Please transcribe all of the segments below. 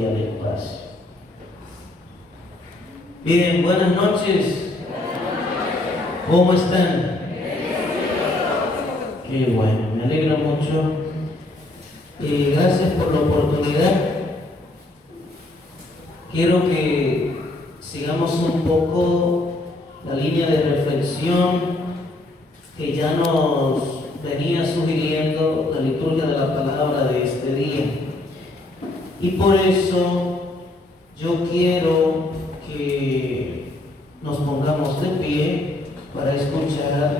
y al espacio. Bien, buenas noches. ¿Cómo están? Qué bueno, me alegra mucho. Gracias por la oportunidad. Quiero que sigamos un poco la línea de reflexión que ya nos venía sugiriendo la liturgia de la palabra de este día. Y por eso yo quiero que nos pongamos de pie para escuchar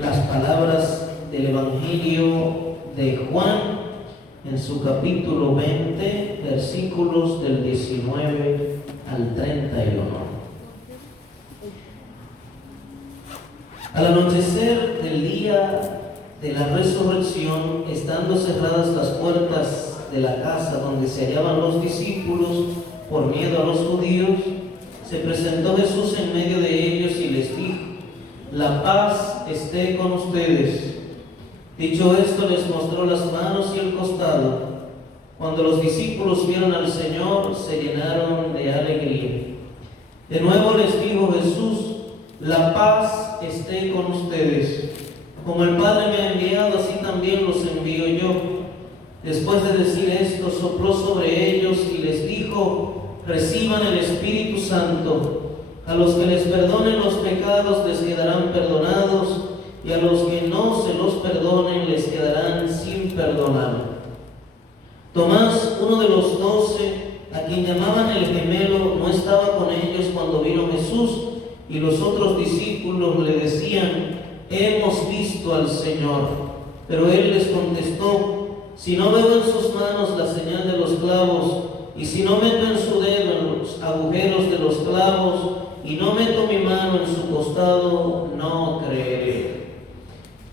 las palabras del Evangelio de Juan en su capítulo 20, versículos del 19 al 31. Al anochecer del día de la resurrección, estando cerradas las puertas de la casa donde se hallaban los discípulos por miedo a los judíos, se presentó Jesús en medio de ellos y les dijo: la paz esté con ustedes. Dicho esto, les mostró las manos y el costado. Cuando los discípulos vieron al Señor, se llenaron de alegría. De nuevo les dijo Jesús: la paz esté con ustedes. Como el Padre me ha enviado, así también los envío yo. Después de decir esto, sopló sobre ellos y les dijo: reciban el Espíritu Santo. A los que les perdonen los pecados les quedarán perdonados, y a los que no se los perdonen les quedarán sin perdonar. Tomás, uno de los 12, a quien llamaban el gemelo, no estaba con ellos cuando vino Jesús, y los otros discípulos le decían: hemos visto al Señor. Pero él les contestó: si no veo en sus manos la señal de los clavos, y si no meto en su dedo en los agujeros de los clavos, y no meto mi mano en su costado, no creeré.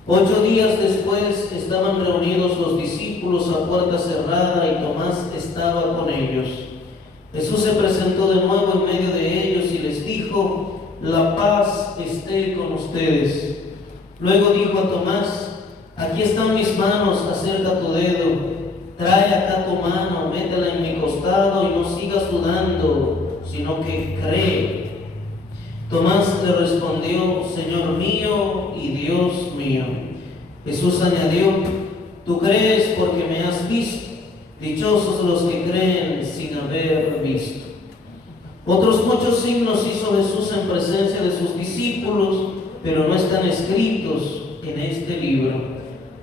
8 días después estaban reunidos los discípulos a puerta cerrada y Tomás estaba con ellos. Jesús se presentó de nuevo en medio de ellos y les dijo: la paz esté con ustedes. Luego dijo a Tomás: aquí están mis manos, acerca tu dedo, trae acá tu mano, métela en mi costado y no sigas dudando, sino que cree. Tomás le respondió: Señor mío y Dios mío. Jesús añadió: tú crees porque me has visto. Dichosos los que creen sin haber visto. Otros muchos signos hizo Jesús en presencia de sus discípulos, pero no están escritos en este libro.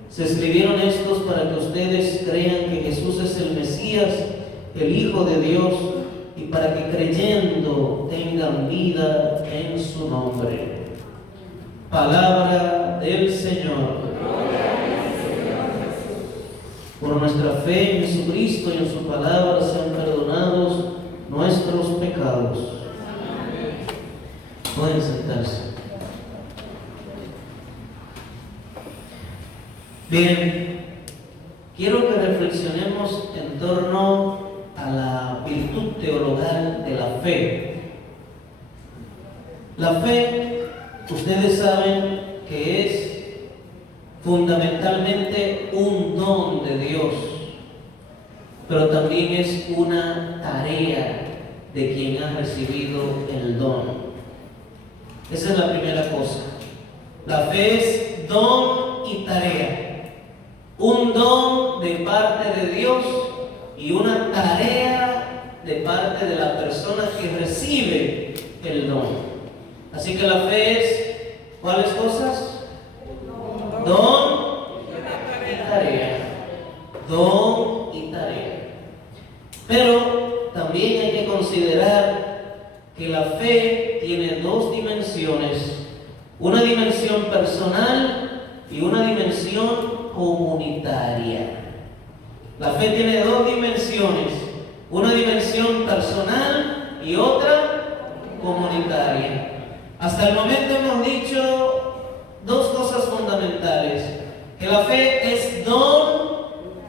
Se escribieron estos para que ustedes crean que Jesús es el Mesías, el Hijo de Dios, y para que creyendo tengan vida en su nombre. Palabra del Señor. Por nuestra fe en Jesucristo y en su palabra sean perdonados nuestros pecados. Pueden sentarse. Bien, quiero que reflexionemos en torno a la virtud teologal de la fe. La fe, ustedes saben que es fundamentalmente un don de Dios, pero también es una tarea de quien ha recibido el don. Esa es la primera cosa. La fe es don y tarea. Un don de parte de Dios y una tarea de parte de la persona que recibe el don. Así que la fe es, ¿cuáles cosas? Don y tarea. Don y tarea. Pero también hay que considerar que la fe tiene 2 dimensiones. Una dimensión personal y una dimensión comunitaria. La fe tiene 2 dimensiones. Una dimensión personal y otra comunitaria. Hasta el momento hemos dicho 2 cosas fundamentales: que la fe es don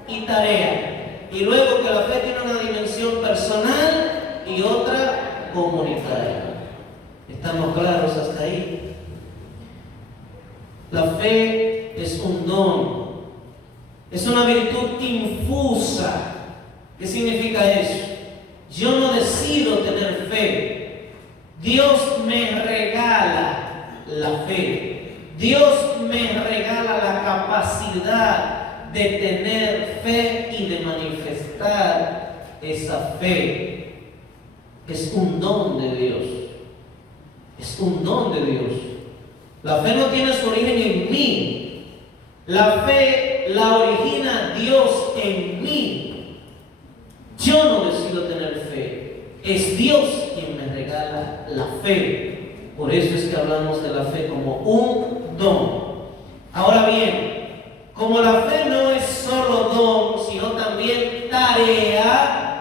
y tarea, y luego que la fe tiene una dimensión personal y otra comunitaria. ¿Estamos claros hasta ahí? La fe es un don, es una virtud infusa. ¿Qué significa eso? Yo no decido tener fe. Dios me regala la fe. Dios me regala la capacidad de tener fe y de manifestar esa fe. Es un don de Dios. Es un don de Dios. La fe no tiene su origen en mí. La fe la origina Dios en mí. Yo no decido tener fe. Es Dios quien me regala la fe. Por eso es que hablamos de la fe como un don. Ahora bien, como la fe no es solo don, sino también tarea,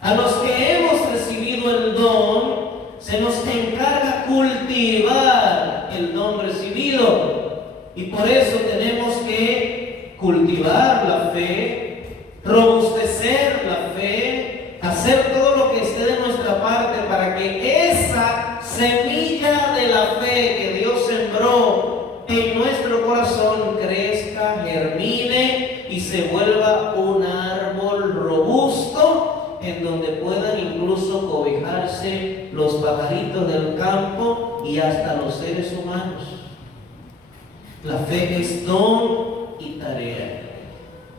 a los que hemos recibido el don, se nos encarga cultivar el don recibido. Y por eso tenemos que cultivar la fe, robustecer la fe, hacer todo lo que esté de nuestra parte para que esa semilla de la fe que Dios sembró en nuestro corazón crezca, germine y se vuelva un árbol robusto en donde puedan incluso cobijarse los pajaritos del campo y hasta los seres humanos. La fe es don y tarea.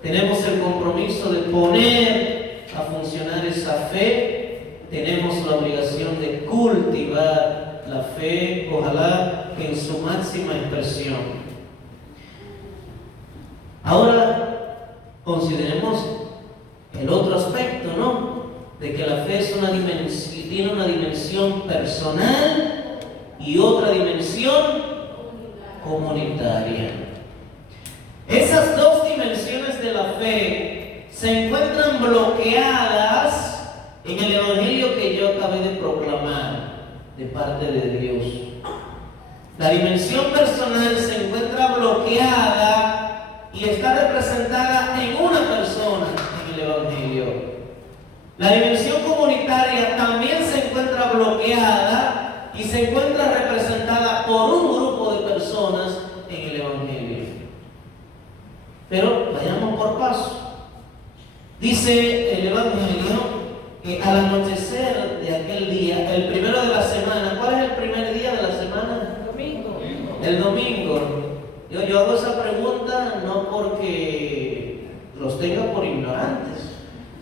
Tenemos el compromiso de poner a funcionar esa fe. Tenemos la obligación de cultivar la fe, ojalá en su máxima expresión. Ahora consideremos el otro aspecto, ¿no? De que la fe es tiene una dimensión personal y otra dimensión comunitaria. Esas dos dimensiones de la fe se encuentran bloqueadas en el evangelio que yo acabé de proclamar de parte de Dios. La dimensión personal se encuentra bloqueada y está representada en una persona en el evangelio. La dimensión comunitaria también se encuentra bloqueada y se encuentra representada por un grupo de personas en el evangelio. Pero vayamos por paso. Dice el evangelio que al anochecer de aquel día, el primero de la semana, ¿cuál es el primer día de la semana? Domingo. El domingo. Yo hago esa pregunta no porque los tenga por ignorantes,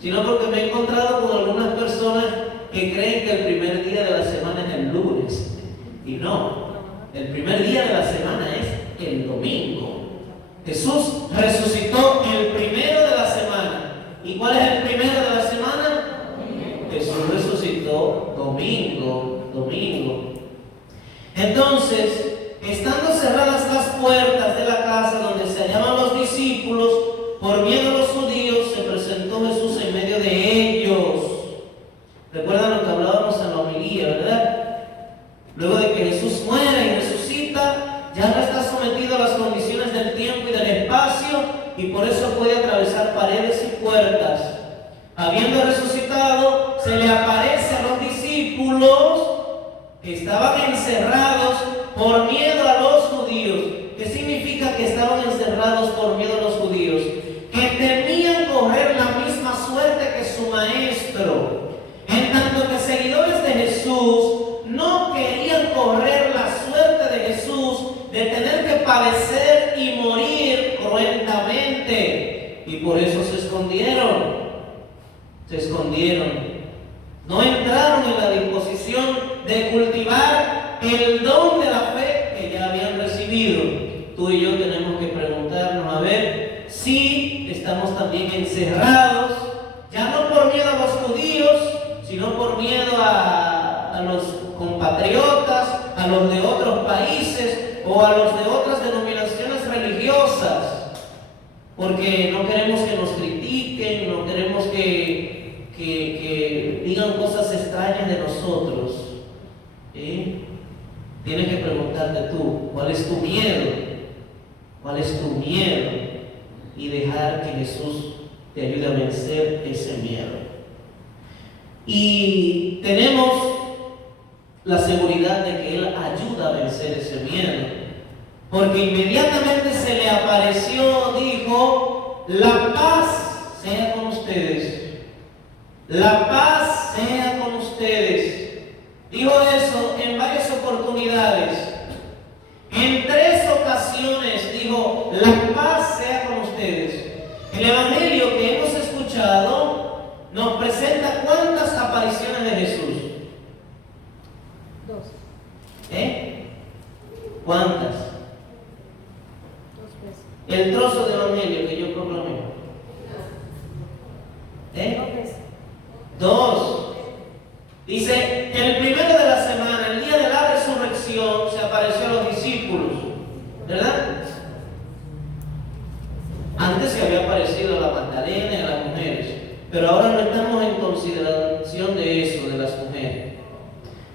sino porque me he encontrado con algunas personas que creen que el primer día de la semana es el lunes. Y no, el primer día de la semana es el domingo. Jesús resucitó el primero de la semana. ¿Y cuál es el primero de la semana? Jesús resucitó domingo. Entonces, estando cerradas las puertas de la casa donde se hallaban los discípulos, por miedo a los judíos, se presentó Jesús en medio de ellos. ¿Recuerdan lo que hablábamos en la homilía, verdad? Luego de que Jesús muere y resucita, ya no está sometido a las condiciones del tiempo y del espacio, y por eso puede atravesar paredes y puertas. Habiendo resucitado, se le aparece a los discípulos que estaban encerrados por miedo a los judíos. ¿Qué significa que estaban encerrados por miedo a los judíos? Que temían correr la misma suerte que su maestro. En tanto que seguidores de Jesús no querían correr la suerte de Jesús de tener que padecer y morir cruentamente. Y por eso se escondieron. No entraron en la disposición de cultivar el don de la fe que ya habían recibido. Tú y yo tenemos que preguntarnos a ver si estamos también encerrados, ya no por miedo a los judíos, sino por miedo a los compatriotas, a los de otros países o a los de otras denominaciones religiosas, porque no queremos que nos critiquen, no queremos que digan cosas extrañas de nosotros. Tienes que preguntarte tú, ¿cuál es tu miedo? ¿Cuál es tu miedo? Y dejar que Jesús te ayude a vencer ese miedo. Y tenemos la seguridad de que Él ayuda a vencer ese miedo, porque inmediatamente se le apareció, dijo: la paz sea con ustedes, la paz sea ustedes. Dijo eso en varias oportunidades. En 3 ocasiones dijo, la paz sea con ustedes. El evangelio que hemos escuchado nos presenta cuántas apariciones de Jesús. 2. ¿Cuántas? 2 veces. El trozo de evangelio que yo proclamé. 2 veces. 2. Dice, el primero de la semana, el día de la resurrección, se apareció a los discípulos, ¿verdad? Antes se había aparecido a la Magdalena y a las mujeres, pero ahora no estamos en consideración de eso, de las mujeres.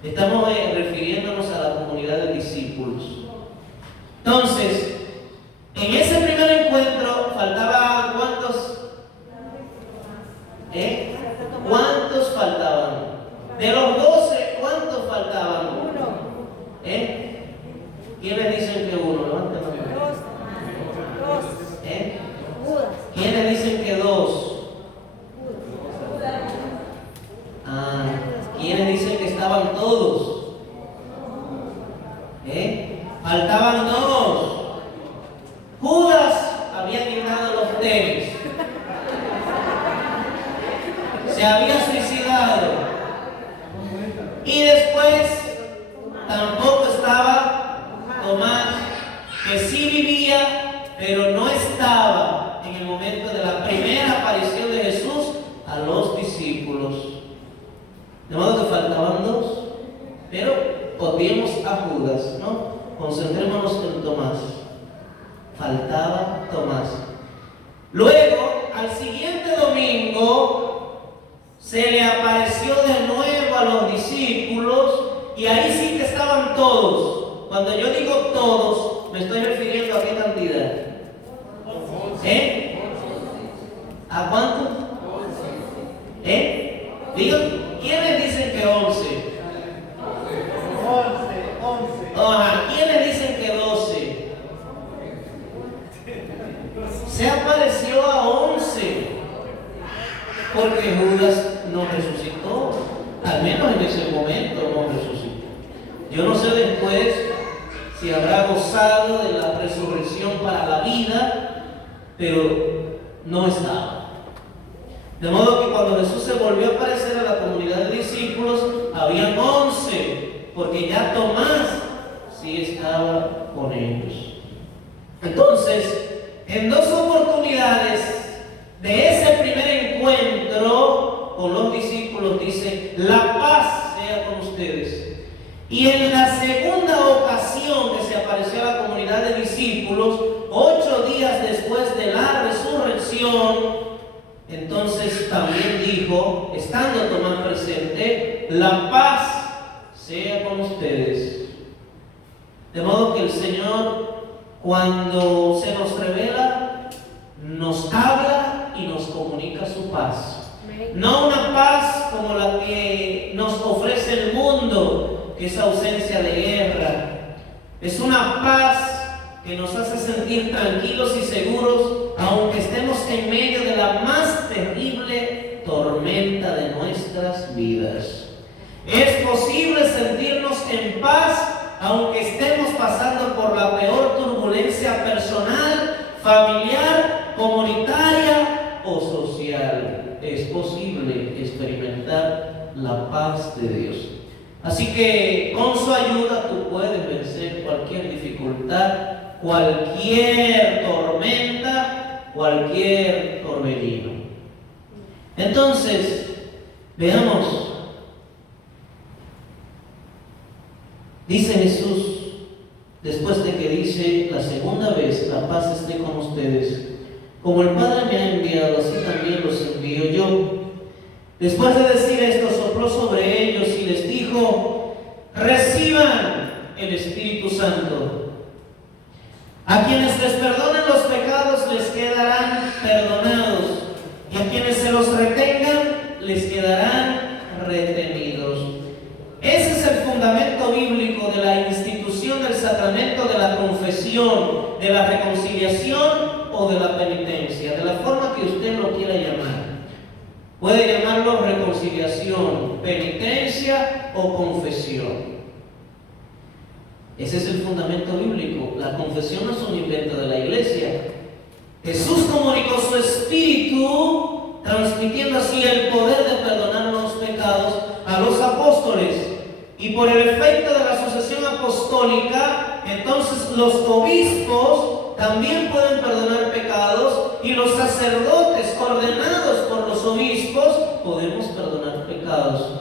Estamos refiriéndonos a la comunidad de discípulos. Entonces, en ese primer encuentro faltaban ¿cuántos? ¿Cuántos faltaban? De los 12, ¿cuántos faltaban? 1. ¿Quiénes dicen que 1? Levanten la mano. 2. Judas. ¿Quiénes dicen que 2? ¿Quiénes dicen que estaban todos? Faltaban 2. Judas había quitado los tenis. Se había suicidado. Y después tampoco estaba Tomás, que sí vivía, pero no estaba en el momento de la primera aparición de Jesús a los discípulos. De modo que faltaban 2, pero odiemos a Judas, ¿no? Concentrémonos en Tomás. Faltaba Tomás. Luego, al siguiente domingo, se le apareció de nuevo a los discípulos y ahí sí que estaban todos. Cuando yo digo todos, me estoy refiriendo a qué cantidad. ¿A cuánto? Digo, ¿quiénes dicen que 11? 11. ¿Quiénes dicen que 12? Se apareció a 11. Porque Judas no resucitó. Al menos en ese momento no resucitó. Yo no sé después si habrá gozado de la resurrección para la vida, pero no estaba. De modo que cuando Jesús se volvió a aparecer a la comunidad de discípulos, habían 11, porque ya Tomás sí estaba con ellos. Entonces, en 2 oportunidades de ese primer encuentro con los discípulos dice, la paz sea con ustedes. Y en la segunda ocasión que se apareció a la comunidad de discípulos, 8 días después de la resurrección, entonces también dijo, estando Tomás presente, la paz sea con ustedes. De modo que el Señor, cuando se nos revela, nos habla y nos comunica su paz. No una paz como la que nos ofrece el mundo, que es ausencia de guerra. Es una paz que nos hace sentir tranquilos y seguros, aunque estemos en medio de la más terrible tormenta de nuestras vidas. Es posible sentirnos en paz, aunque estemos pasando por la peor turbulencia personal, familiar, comunitaria o social. Es posible experimentar la paz de Dios. Así que con su ayuda tú puedes vencer cualquier dificultad, cualquier tormenta, cualquier torbellino. Entonces, veamos. Dice Jesús, después de que dice la segunda vez, la paz esté con ustedes. Como el Padre me ha enviado, así también los envío yo. Después de decir esto, sopló sobre ellos y les dijo, reciban el Espíritu Santo. A quienes les perdonen los pecados les quedarán perdonados, y a quienes se los retengan les quedarán retenidos. Ese es el fundamento bíblico de la institución del sacramento de la confesión, de la reconciliación o de la penitencia, de la forma que usted lo quiera llamar. Puede llamarlo reconciliación, penitencia o confesión. Ese es el fundamento bíblico. La confesión no es un invento de la iglesia. Jesús comunicó su espíritu, transmitiendo así el poder de perdonar los pecados a los apóstoles. Y por el efecto de la sucesión apostólica, entonces los obispos también pueden perdonar pecados, y los sacerdotes ordenados por los obispos podemos perdonar pecados.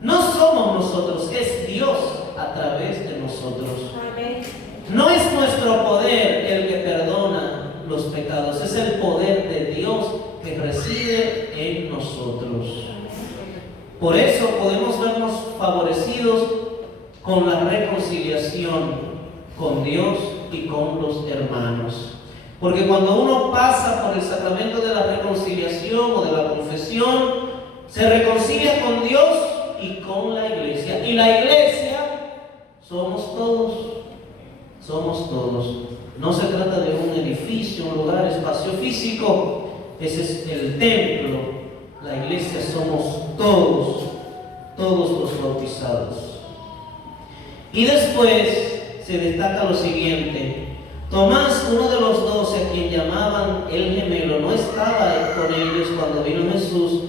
No somos nosotros, es Dios a través de nosotros. Amén. No es nuestro poder el que perdona los pecados, es el poder de Dios que reside en nosotros. Por eso podemos vernos favorecidos con la reconciliación con Dios y con los hermanos. Porque cuando uno pasa por el sacramento de la reconciliación o de la confesión, se reconcilia con Dios y con la iglesia. Y la iglesia somos todos. Somos todos. No se trata de un edificio, un lugar, espacio físico. Ese es el templo. La iglesia somos todos, todos los bautizados. Y después se destaca lo siguiente. Tomás, uno de los 12, a quien llamaban el gemelo, no estaba con ellos cuando vino Jesús,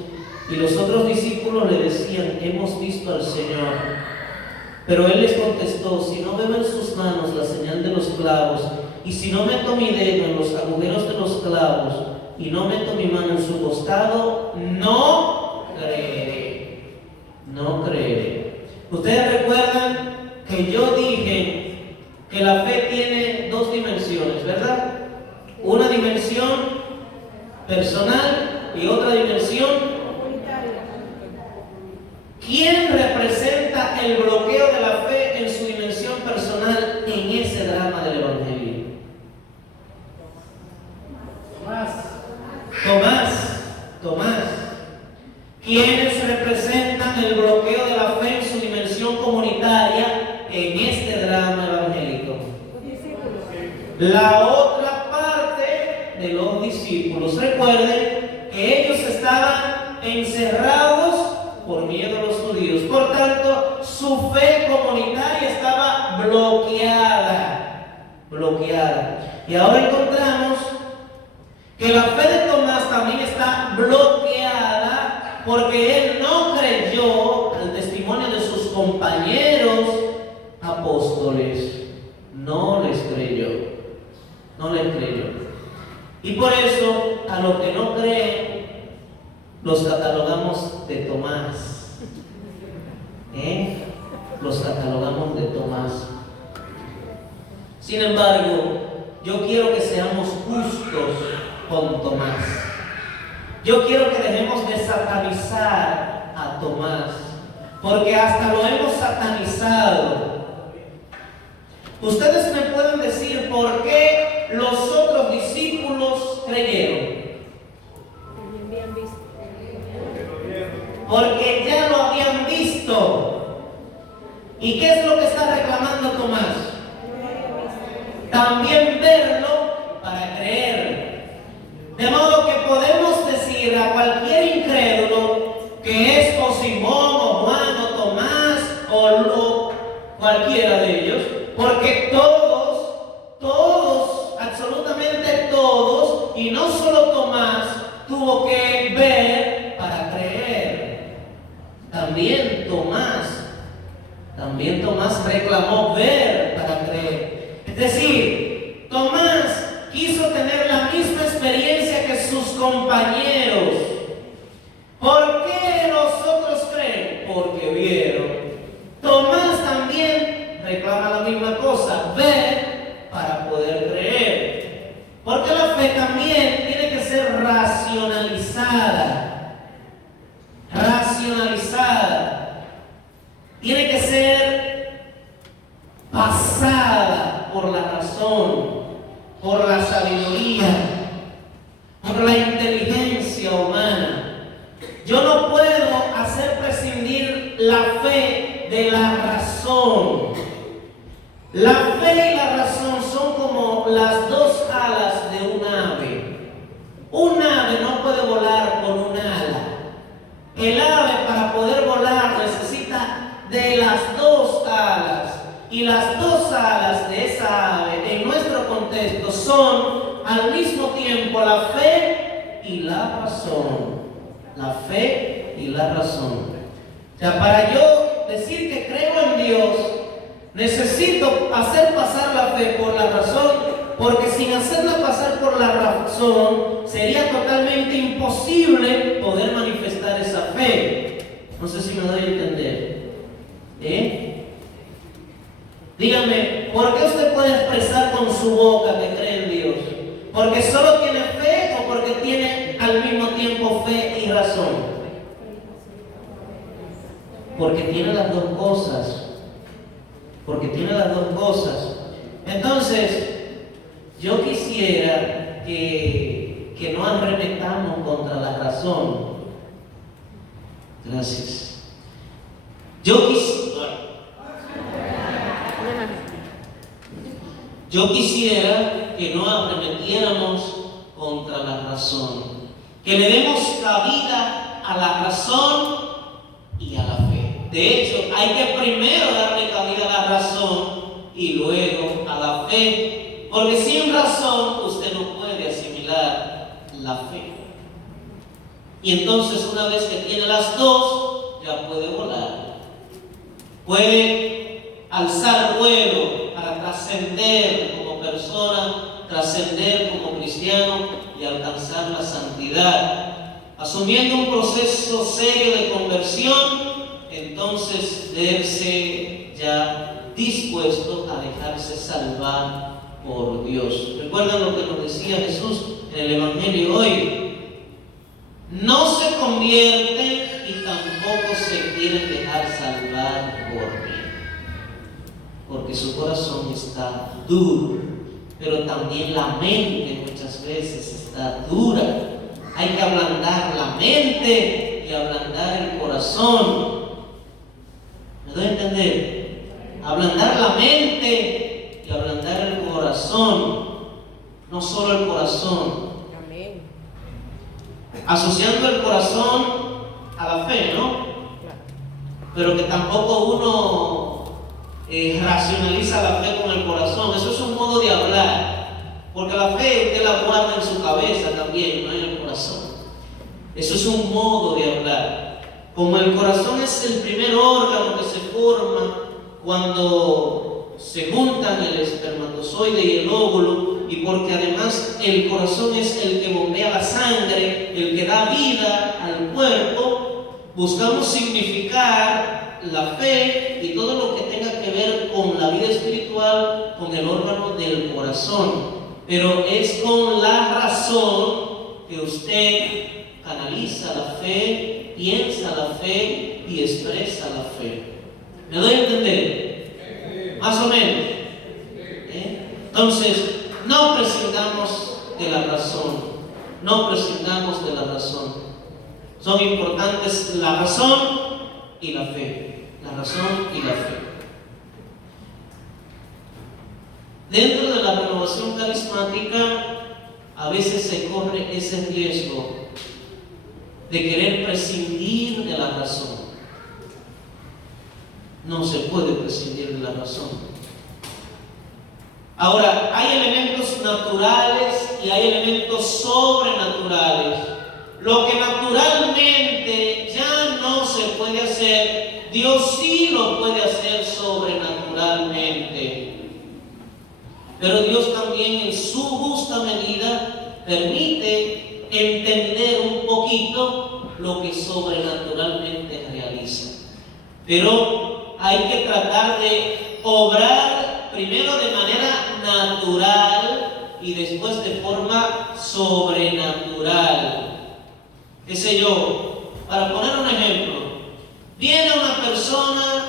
y los otros discípulos le decían: hemos visto al Señor. Pero él les contestó: si no veo en sus manos la señal de los clavos, y si no meto mi dedo en los agujeros de los clavos, y no meto mi mano en su costado, no creeré. No creeré. Ustedes recuerdan que yo dije que la fe tiene dos dimensiones, ¿verdad? Una dimensión personal y otra dimensión Comunitaria. ¿Quién representa el bloqueo de la fe en su dimensión personal en ese drama del Evangelio? Tomás. ¿Quiénes representan el bloqueo de la fe en su dimensión comunitaria en este drama evangélico? Los discípulos. La otra parte de los discípulos. Recuerden que ellos estaban encerrados por miedo a los judíos. Por tanto, su fe comunitaria estaba bloqueada. Y ahora encontramos que la fe de Tomás también está bloqueada porque él no creyó al testimonio de sus compañeros apóstoles. No les creyó. Y por eso, a los que no creen, los catalogamos de Tomás. Los catalogamos de Tomás. Sin embargo, yo quiero que seamos justos con Tomás. Yo quiero que dejemos de satanizar a Tomás, porque hasta lo hemos satanizado. Ustedes me pueden decir por qué los otros discípulos creyeron. Bien visto. Porque ya lo habían visto. ¿Y qué es lo que está reclamando Tomás? También verlo para creer. De modo que podemos decir a cualquier incrédulo que es o Simón o Juan o Tomás o cualquiera de ellos, porque todos, absolutamente todos, y no solo Tomás, tuvo que ver para creer. También Tomás reclamó ver para creer. Es decir, Tomás quiso tener la misma experiencia que sus compañeros. ¿Por qué los otros creen? Porque vieron. Tomás también reclama la misma cosa, ver para poder creer. Porque la fe también tiene que ser racionalizada. Tiene que ser pasada por la razón, por la sabiduría, por la inteligencia humana. Yo no puedo hacer prescindir la fe de la razón. La fe y la razón son como las dos alas de un ave. Un ave no puede volar con un ala. El ave para poder volar necesita de las dos alas. Y las dos alas de esa ave en nuestro contexto son al mismo tiempo la fe y la razón. La fe y la razón. O sea, para yo decir que creo en Dios, necesito hacer pasar la fe por la razón, porque sin hacerla pasar por la razón sería totalmente imposible poder manifestar esa fe. No sé si me doy a entender. Dígame, ¿por qué usted puede expresar con su boca que cree en Dios? ¿Porque solo tiene fe o porque tiene al mismo tiempo fe y razón? Porque tiene las dos cosas. Porque tiene las dos cosas. Entonces, yo quisiera que no arremetamos contra la razón. Gracias. Yo quisiera que no arremetiéramos contra la razón. Que le demos cabida a la razón y a la fe. De hecho, hay que primero darle cabida a la razón y luego a la fe, porque sin razón usted no puede asimilar la fe. Y entonces, una vez que tiene las dos, ya puede volar. Puede alzar vuelo para trascender como persona, trascender como cristiano y alcanzar la santidad. Asumiendo un proceso serio de conversión, entonces verse ya dispuesto a dejarse salvar por Dios. ¿Recuerdan lo que nos decía Jesús en el Evangelio hoy? No se convierten y tampoco se quieren dejar salvar por mí, porque su corazón está duro, pero también la mente muchas veces está dura. Hay que ablandar la mente y ablandar el corazón. ¿Me doy a entender? Ablandar la mente y ablandar el corazón. No solo el corazón. Amén. Asociando el corazón a la fe, ¿no? Pero que tampoco uno racionaliza la fe con el corazón. Eso es un modo de hablar. Porque la fe usted la guarda en su cabeza también, no en el corazón. Eso es un modo de hablar. Como el corazón es el primer órgano que se forma cuando se juntan el espermatozoide y el óvulo, y porque además el corazón es el que bombea la sangre, el que da vida al cuerpo, buscamos significar la fe y todo lo que tenga que ver con la vida espiritual, con el órgano del corazón. Pero es con la razón que usted canaliza la fe, piensa la fe y expresa la fe. ¿Me doy a entender? Más o menos. Entonces, no prescindamos de la razón. No prescindamos de la razón. Son importantes la razón y la fe. La razón y la fe. Dentro de la renovación carismática, a veces se corre ese riesgo de querer prescindir de la razón. No se puede prescindir de la razón. Ahora, hay elementos naturales y hay elementos sobrenaturales. Lo que naturalmente ya no se puede hacer, Dios sí lo puede hacer sobrenaturalmente. Pero Dios también en su justa medida permite entender un poquito lo que sobrenaturalmente realiza. Pero hay que tratar de obrar primero de manera natural y después de forma sobrenatural. ¿Qué sé yo? Para poner un ejemplo, viene una persona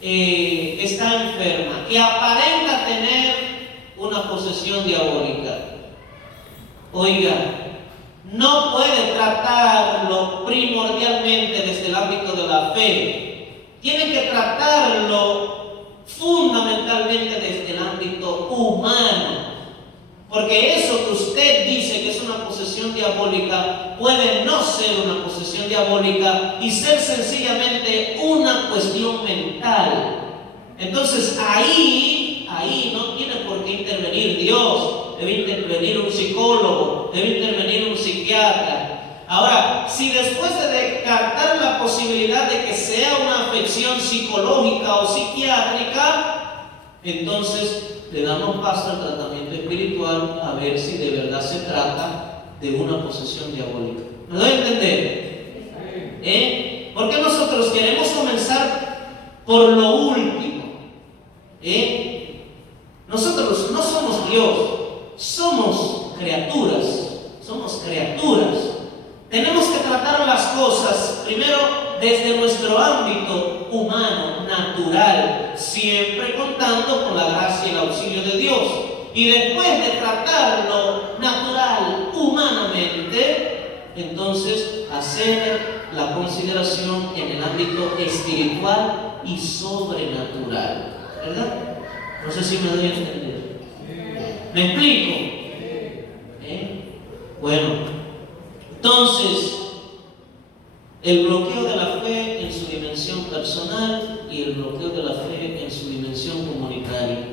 que está enferma, que aparenta tener una posesión diabólica. Oiga, no puede tratarlo primordialmente desde el ámbito de la fe. Tiene que tratarlo fundamentalmente desde el ámbito humano. Porque eso que usted dice que es una una posesión diabólica, puede no ser una posesión diabólica y ser sencillamente una cuestión mental. Entonces ahí no tiene por qué intervenir Dios, debe intervenir un psicólogo, debe intervenir un psiquiatra. Ahora, si después de descartar la posibilidad de que sea una afección psicológica o psiquiátrica, entonces le damos paso al tratamiento espiritual a ver si de verdad se trata de una posesión diabólica. ¿Me doy a entender? Porque nosotros queremos comenzar por lo último. Nosotros no somos Dios, somos criaturas. Tenemos que tratar las cosas primero desde nuestro ámbito humano, natural, siempre contando con la gracia y el auxilio de Dios. Y después de tratarlo natural, humanamente, entonces hacer la consideración en el ámbito espiritual y sobrenatural. ¿Verdad? No sé si me doy a entender. ¿Me explico? Bueno, entonces, el bloqueo de la fe en su dimensión personal y el bloqueo de la fe en su dimensión comunitaria.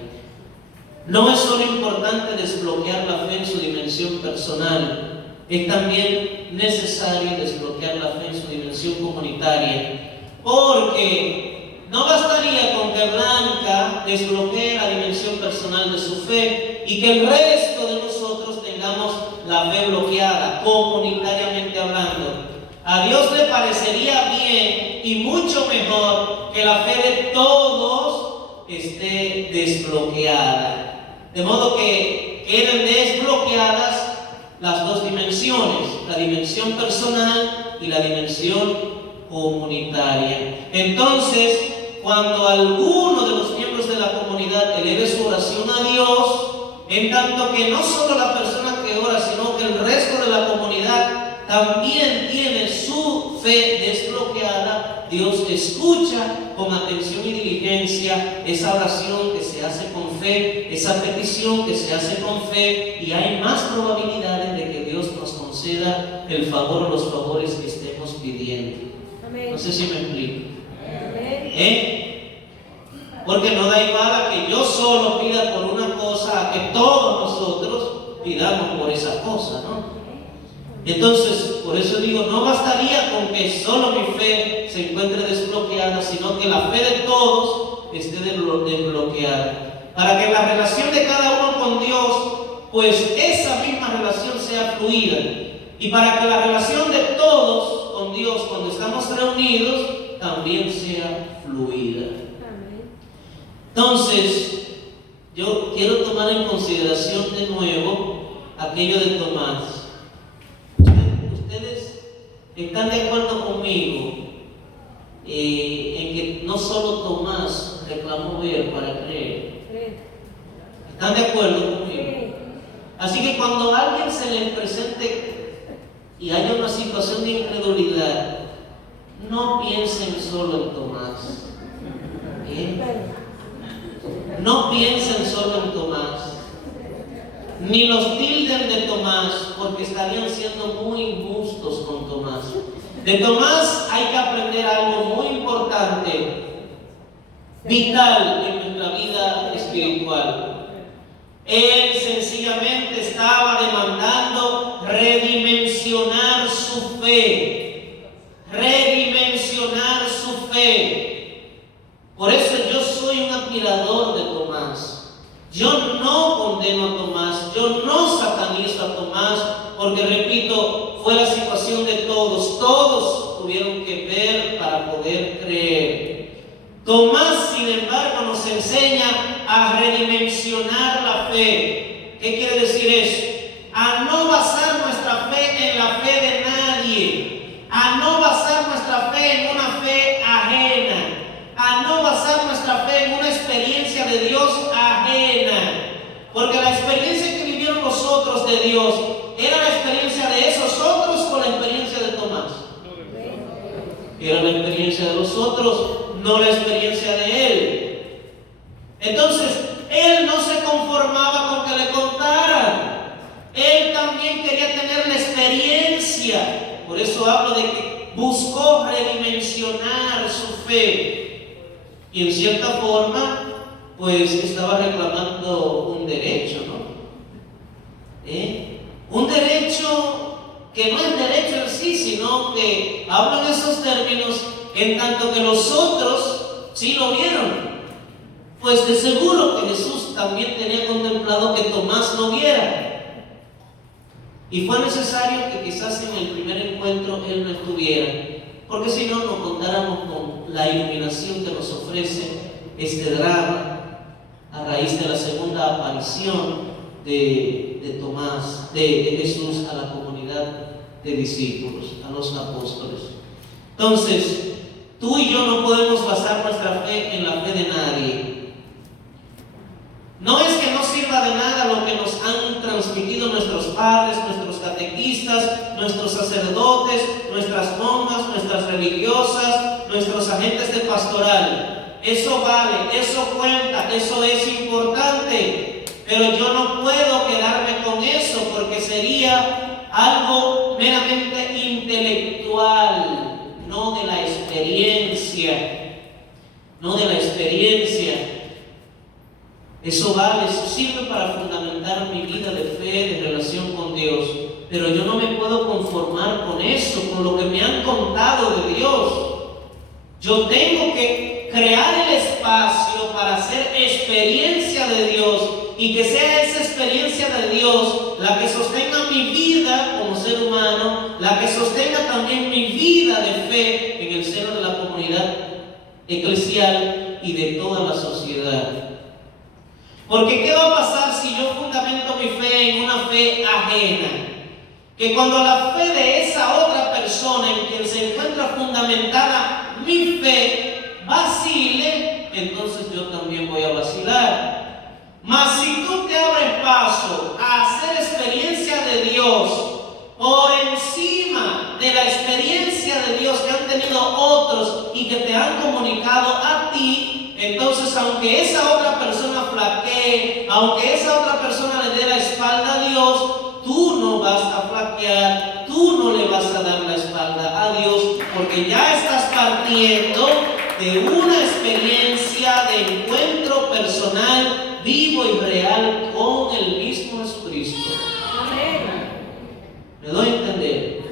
No es solo importante desbloquear la fe en su dimensión personal, es también necesario desbloquear la fe en su dimensión comunitaria, porque no bastaría con que Blanca desbloquee la dimensión personal de su fe y que el resto de nosotros tengamos la fe bloqueada, comunitariamente hablando. A Dios le parecería bien y mucho mejor que la fe de todos esté desbloqueada, de modo que queden desbloqueadas las dos dimensiones, la dimensión personal y la dimensión comunitaria. Entonces, cuando alguno de los miembros de la comunidad eleve su oración a Dios, en tanto que no solo la persona que ora, sino que el resto de la comunidad también tiene su fe desbloqueada, Dios escucha con atención y diligencia esa oración que se hace con fe, esa petición que se hace con fe, y hay más probabilidades de que Dios nos conceda el favor o los favores que estemos pidiendo. Amén. No sé si me explico. Amén. Porque no da igual a que yo solo pida por una cosa, a que todos nosotros pidamos por esa cosa, ¿no? Entonces, por eso digo, no bastaría con que solo mi fe se encuentre desbloqueada, sino que la fe de todos esté desbloqueada. Para que la relación de cada uno con Dios, pues esa misma relación sea fluida. Y para que la relación de todos con Dios, cuando estamos reunidos, también sea fluida. Entonces, yo quiero tomar en consideración de nuevo aquello de Tomás. ¿Ustedes están de acuerdo conmigo en que no solo Tomás reclamó ver para creer? ¿Están de acuerdo conmigo? Así que cuando a alguien se le presente y haya una situación de incredulidad, no piensen solo en Tomás. No piensen solo en Tomás, ni los tilden de Tomás, porque estarían siendo muy injustos con Tomás. De Tomás hay que aprender algo muy importante, vital en nuestra vida espiritual. Él sencillamente estaba demandando redimensionar su fe, redimensionar su fe. Por eso yo soy un admirador de Tomás. Yo no condeno a Tomás, yo no satanizo a Tomás, porque repito, fue la situación de todos. Todos tuvieron que ver para poder creer. Tomás, sin embargo, nos enseña a redimensionar la fe. ¿Qué quiere decir eso? A no basar nuestra fe en la fe de nadie, a no basar nuestra fe en una fe ajena, a no basar nuestra fe en una experiencia de Dios ajena, porque la experiencia que vivieron los otros de Dios era la experiencia de esos otros con la experiencia de Tomás. Era la experiencia de los otros, no la experiencia de él. Entonces, él no se conformaba con que le contaran. Él también quería tener fe. Y en cierta forma, pues estaba reclamando un derecho, ¿no? Un derecho que no es derecho en sí, sino que hablan esos términos en tanto que los otros sí lo vieron. Pues de seguro que Jesús también tenía contemplado que Tomás lo viera. Y fue necesario que quizás en el primer encuentro él no estuviera, porque si no, nos contáramos con la iluminación que nos ofrece este drama a raíz de la segunda aparición de Tomás, de Jesús a la comunidad de discípulos, a los apóstoles. Entonces, tú y yo no podemos basar nuestra fe en la fe de nadie. No es que no sirva de nada lo que nos han transmitido nuestros padres, nuestros catequistas, nuestros sacerdotes, nuestras monjas, nuestras religiosas, nuestros agentes de pastoral. Eso vale, eso cuenta, eso es importante. Pero yo no puedo quedarme con eso porque sería algo meramente intelectual, no de la experiencia. No de la experiencia. Eso vale, eso sirve para fundamentar mi vida de fe, de relación con Dios. Pero yo no me puedo conformar con eso, con lo que me han contado de Dios. Yo tengo que crear el espacio para hacer experiencia de Dios y que sea esa experiencia de Dios la que sostenga mi vida como ser humano, la que sostenga también mi vida de fe en el seno de la comunidad eclesial y de toda la sociedad. Porque ¿qué va a pasar si yo fundamento mi fe en una fe ajena? Que cuando la fe de esa otra persona en quien se encuentra fundamentada mi fe vacile, entonces yo también voy a vacilar. Mas si tú te abres paso a hacer experiencia de Dios por encima de la experiencia de Dios que han tenido otros y que te han comunicado a ti, entonces aunque esa otra persona flaquee, aunque esa otra persona le dé la espalda a Dios, tú no vas a flaquear, tú no le vas a dar la espalda a Dios, porque ya estás partiendo de una experiencia de encuentro personal, vivo y real con el mismo Jesucristo. ¿Me doy a entender?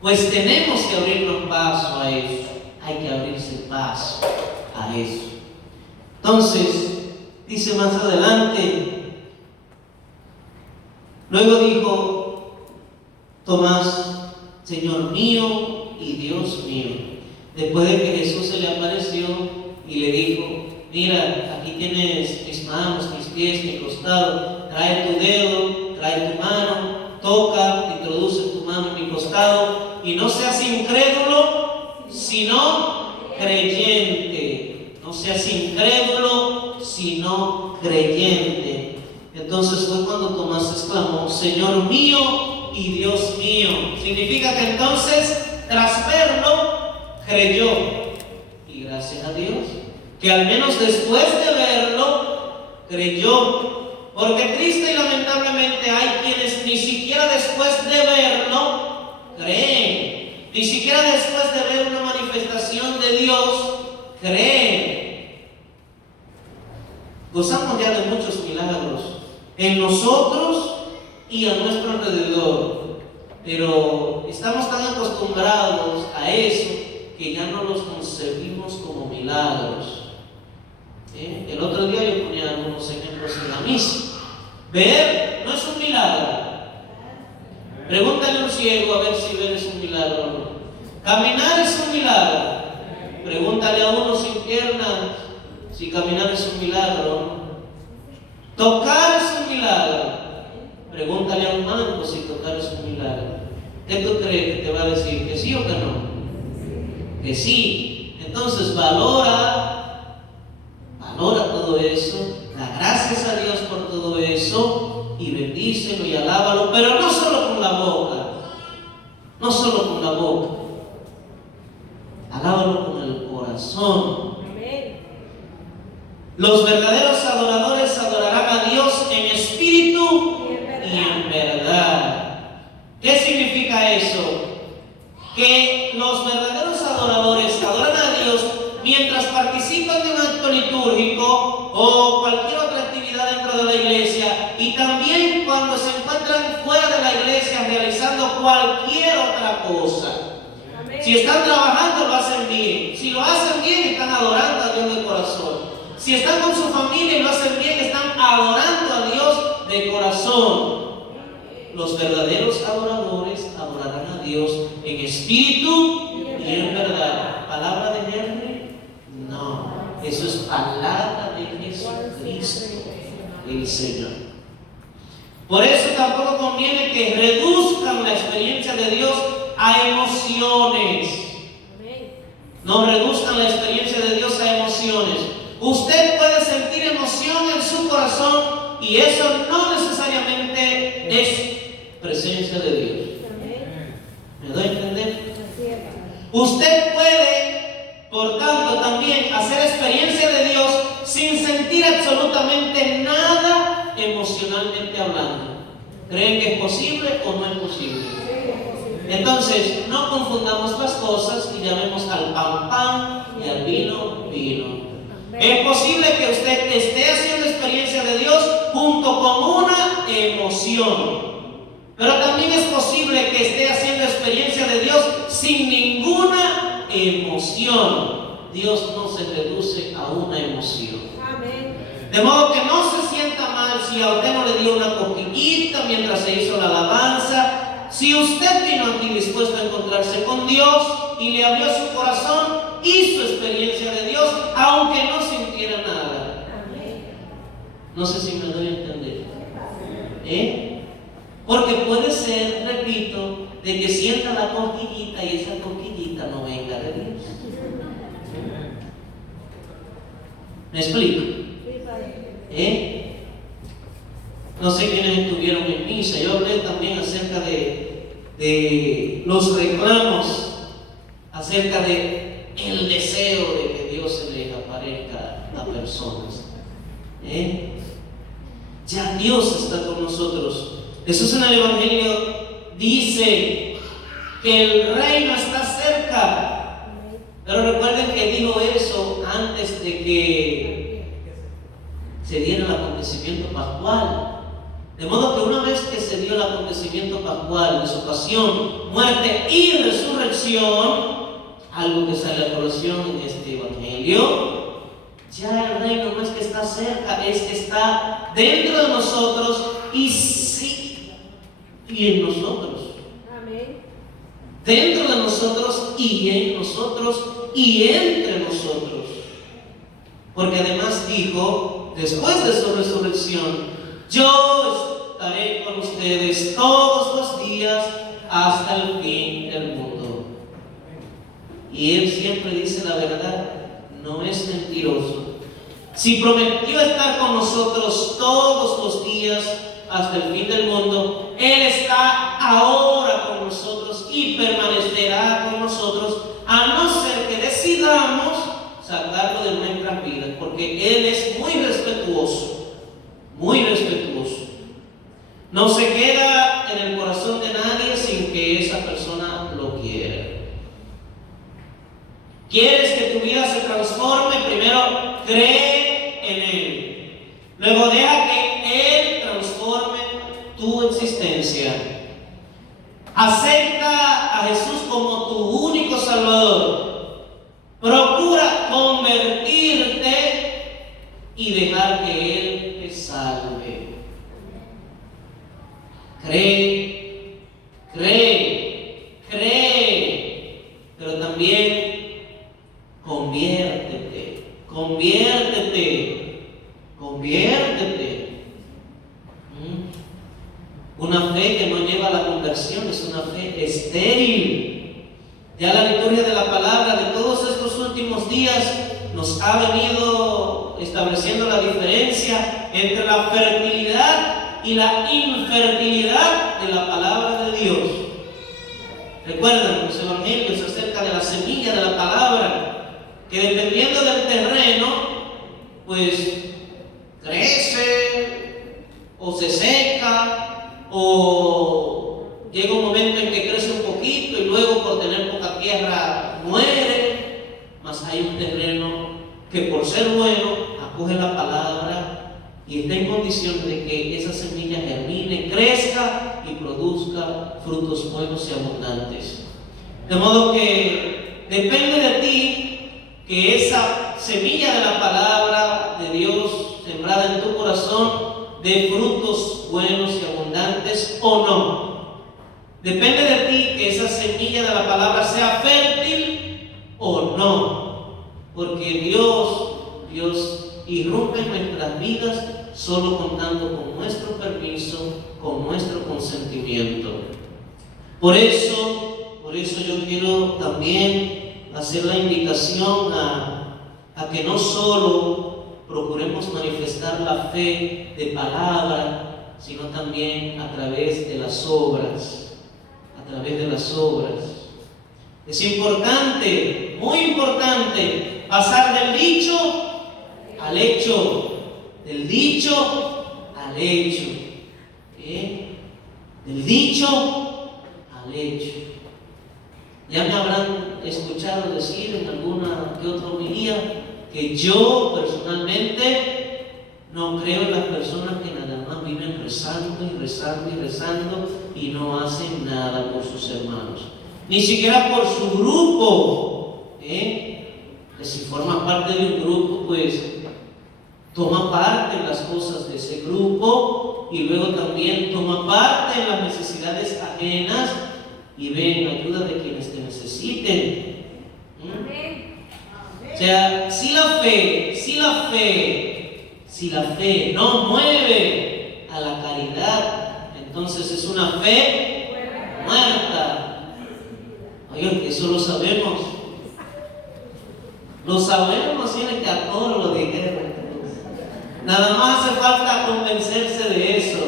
Pues tenemos que abrirnos paso a eso. Hay que abrirse paso a eso. Entonces, dice más adelante, luego dijo Tomás, Señor mío y Dios mío. Después de que Jesús se le apareció y le dijo, mira, aquí tienes mis manos, mis pies, mi costado, trae tu dedo, trae tu mano, toca, introduce tu mano en mi costado y no seas incrédulo, sino creyente. No seas incrédulo, sino creyente. Entonces fue cuando Tomás exclamó, Señor mío y Dios mío. Significa que entonces, tras verlo, creyó. Y gracias a Dios, que al menos después de verlo, creyó. Porque triste y lamentablemente hay quienes ni siquiera después de verlo creen. Ni siquiera después de ver una manifestación de Dios creen. Gozamos ya de muchos milagros en nosotros y a nuestro alrededor, pero estamos tan acostumbrados a eso que ya no los concebimos como milagros. El otro día yo ponía algunos ejemplos en la misa. Ver no es un milagro. Pregúntale a un ciego a ver si ver es un milagro o no. Caminar es un milagro. Pregúntale a uno sin piernas si caminar es un milagro o no. Tocar es un milagro. Pregúntale a un manco si tocar es un milagro. ¿Qué tú crees que te va a decir? ¿Que sí o que no? Que sí. Entonces valora todo eso, da gracias a Dios por todo eso y bendícelo y alábalo, pero no solo con la boca, no solo con la boca, alábalo con el corazón. Los verdaderos adoradores adorarán a Dios en espíritu y en verdad. ¿Qué significa eso? Que los verdaderos adoradores adoran a Dios mientras participan de un acto litúrgico o cualquier otra actividad dentro de la iglesia, y también cuando se encuentran fuera de la iglesia realizando cualquier otra cosa. Si están trabajando, lo hacen bien. Si lo hacen bien, están adorando a Dios de corazón. Si están con su familia y lo hacen bien, están adorando a Dios de corazón. Los verdaderos adoradores adorarán a Dios en espíritu y en verdad. ¿Palabra de Henry? No. Eso es palabra de Jesucristo, el Señor. Por eso tampoco conviene que reduzcan la experiencia de Dios a emociones. No reduzcan la experiencia de Dios a emociones. Usted puede sentir emoción en su corazón y eso no necesariamente es presencia de Dios. ¿Me doy a entender? Usted puede, por tanto, también hacer experiencia de Dios sin sentir absolutamente nada emocionalmente hablando. ¿Creen que es posible o no es posible? Entonces, no confundamos las cosas y llamemos al pan pan y al vino vino. Es posible que usted esté haciendo experiencia de Dios junto con una emoción, pero también es posible que esté haciendo experiencia de Dios sin ninguna emoción. Dios no se reduce a una emoción. De modo que no se sienta mal si a usted no le dio una cosquillita mientras se hizo la alabanza. Si usted vino aquí dispuesto a encontrarse con Dios y le abrió su corazón, hizo experiencia de Dios, aunque no sintiera nada. No sé si me doy a entender. Porque puede ser, repito, de que sienta la cosquillita y esa cosquillita no venga de Dios. ¿Me explico? No sé quiénes estuvieron en misa. Yo hablé también acerca de los reclamos, acerca de el deseo de que Dios se les aparezca a personas. Ya Dios está con nosotros. Jesús en el Evangelio dice que el reino está cerca. Pero recuerden que dijo eso antes de que se diera el acontecimiento pascual. De modo que una vez que se dio el acontecimiento pascual de su pasión, muerte y resurrección, algo que sale a colación en este Evangelio, ya el reino no es que está cerca, es que está dentro de nosotros y sí, y en nosotros. Dentro de nosotros y en nosotros y entre nosotros. Porque además dijo, después de su resurrección, yo estaré con ustedes todos los días hasta el fin del mundo. Y Él siempre dice la verdad, no es mentiroso. Si prometió estar con nosotros todos los días hasta el fin del mundo, Él está ahora con nosotros y permanecerá con nosotros, a no ser que decidamos sacarlo de nuestras vidas, porque Él es muy respetuoso. Muy respetuoso. No se queda en el corazón de nadie sin que esa persona lo quiera. ¿Quieres que tu vida se transforme? Primero cree en Él. Luego deja que Él transforme tu existencia. Acepta a Jesús como tu único Salvador. Procura convertirte y dejar que Él te salve. Cree, cree, cree, pero también conviértete, conviértete, conviértete. Una fe que no lleva a la conversión es una fe estéril. Ya la liturgia de la palabra de todos estos últimos días nos ha venido estableciendo la diferencia entre la fertilidad y la infertilidad de la palabra de Dios. Recuerden los evangelios acerca de la semilla de la palabra, que dependiendo del terreno, pues crece o se seca, o llega un momento en que crece un poquito y luego por tener poca tierra muere. Mas hay un terreno que por ser bueno acoge la palabra y está en condición de que esa semilla germine, crezca y produzca frutos buenos y abundantes. De modo que depende de ti que esa semilla de la palabra de Dios sembrada en tu corazón dé frutos buenos y abundantes o no. Depende de ti que esa semilla de la palabra sea fértil o no. Porque Dios irrumpe en nuestras vidas solo contando con nuestro permiso, con nuestro consentimiento. Por eso yo quiero también hacer la invitación a que no solo procuremos manifestar la fe de palabra, sino también a través de las obras. A través de las obras. Es importante, muy importante, pasar del dicho al hecho. Del dicho al hecho. Del dicho al hecho. Ya me habrán escuchado decir en alguna que otra homilía que yo personalmente no creo en las personas que nada más viven rezando y rezando y rezando y no hacen nada por sus hermanos, ni siquiera por su grupo. Que si forma parte de un grupo, pues toma parte en las cosas de ese grupo y luego también toma parte en las necesidades ajenas y ve en ayuda de quienes te necesiten. O sea, si la fe no mueve a la caridad, entonces es una fe muerta. Oigan, que eso lo sabemos. Lo sabemos, tiene que a todos lo dijeron. Nada más hace falta convencerse de eso.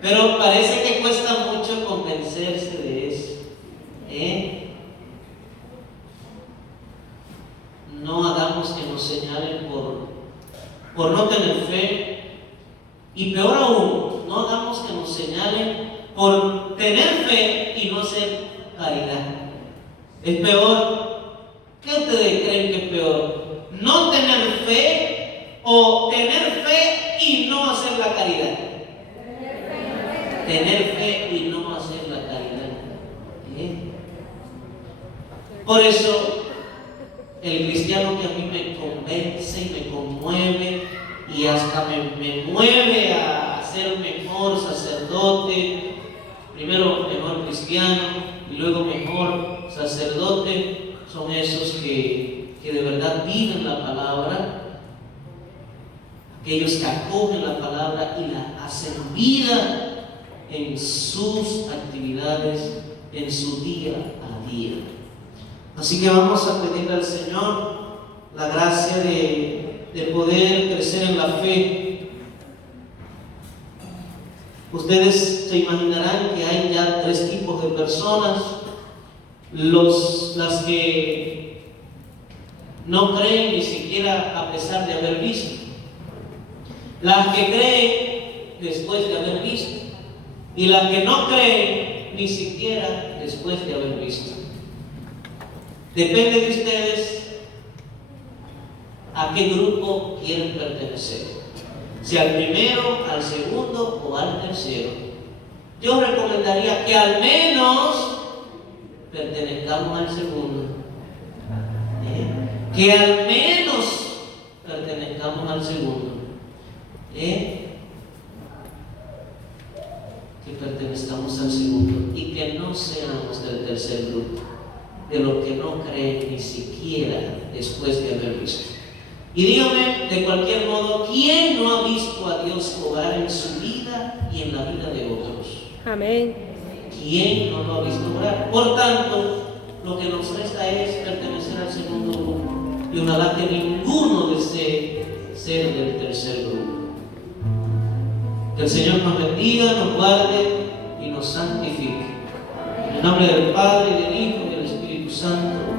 Pero parece que cuesta mucho convencerse de eso. No hagamos que nos señalen por no tener fe. Y peor aún, no hagamos que nos señalen por tener fe y no hacer caridad. Es peor. ¿Qué ustedes creen que es peor? ¿No tener fe o tener fe y no hacer la caridad? Tener fe y no hacer la caridad. Por eso, el cristiano que a mí me convence y me conmueve y hasta me mueve a ser mejor sacerdote, primero mejor cristiano y luego mejor sacerdote, son esos que de verdad viven la palabra, aquellos que acogen la palabra y la hacen vida en sus actividades, en su día a día. Así que vamos a pedirle al Señor la gracia de poder crecer en la fe. Ustedes se imaginarán que hay ya 3 tipos de personas: las que no creen ni siquiera a pesar de haber visto, las que creen después de haber visto, y las que no creen ni siquiera después de haber visto. Depende de ustedes a qué grupo quieren pertenecer, si al primero, al segundo o al tercero. Yo recomendaría que al menos pertenezcamos al segundo, que al menos pertenezcamos al segundo, que pertenezcamos al segundo y que no seamos del tercer grupo, de los que no creen ni siquiera después de haber visto. Y dígame, de cualquier modo, ¿quién no ha visto a Dios obrar en su vida y en la vida de otros? Amén. ¿Quién no lo ha visto obrar? Por tanto, lo que nos resta es pertenecer al segundo grupo. Y ojalá que ninguno desee ser del tercer grupo. Que el Señor nos bendiga, nos guarde y nos santifique. En el nombre del Padre, y del Hijo y del Espíritu Santo.